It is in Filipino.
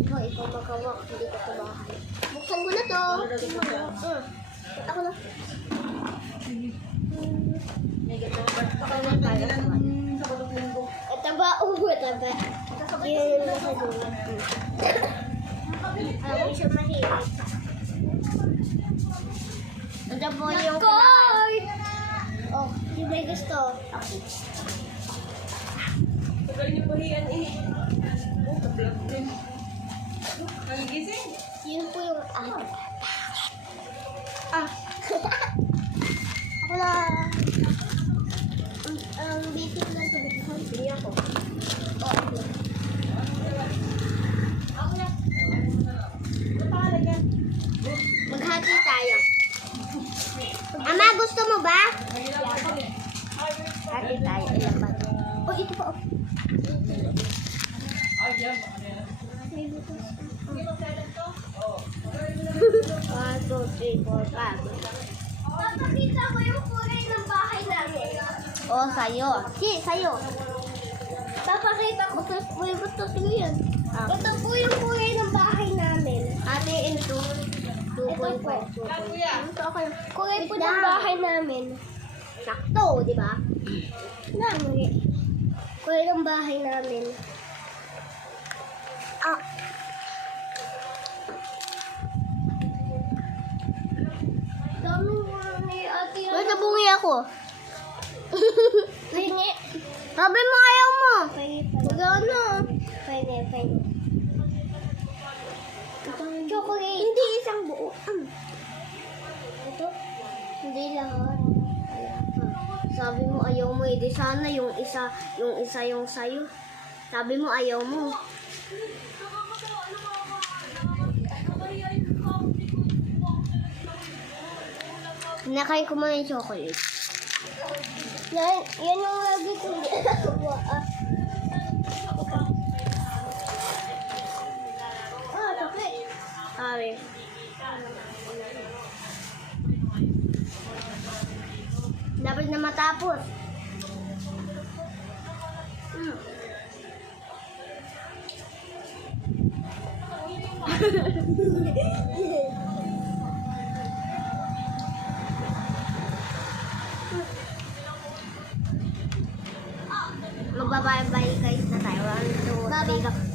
Oh, ikaw magkawak. Hindi ko ito bahay. Buksan ko na to. Ako na. Ito ba? Ito ba? Yan yung nasa dulo. Ako siya mahilig. Ito po yung kinakain. Oh, yung may gusto. Pagaling yung bahian eh. Oh, ka-vlog din. Nagigising? Yun po yung Ah. Ako na. Ang basic lang sa buksan. Hindi ako. Oh, ako na. Ako na. Maghati tayo. Ama, gusto mo ba? Hati tayo. Ilan ba? Oh, ito pa. Ay, yan. May butas. 1, 2, 3, 4, 5. Papakita ko yung kulay ng bahay namin. Oh, sa'yo. Sa'yo. Papakita ko. May butas ko yan. Ito po yung kulay ng bahay namin. Ate, ito. 2.5. Ito ako. Kulay po ng bahay namin. Sakto, di ba? Nami. Kulay ng bahay namin. Ah. Daming ni ate. May nabungi ako. Pingi. Sabi mo ayaw mo. Gano? Pwede. Chocolate. Hindi isang buo. Ito? Hindi lahat. Sabi mo ayaw mo. Hindi sana yung isa yung sayo. Sabi mo ayaw mo. Nakain ko muna yung chocolate. Yan yung lagi ko ginagawa. Chocolate. Sorry. Dapat na matapos. Magbabay-bye guys na tayo. 1, 2, 3.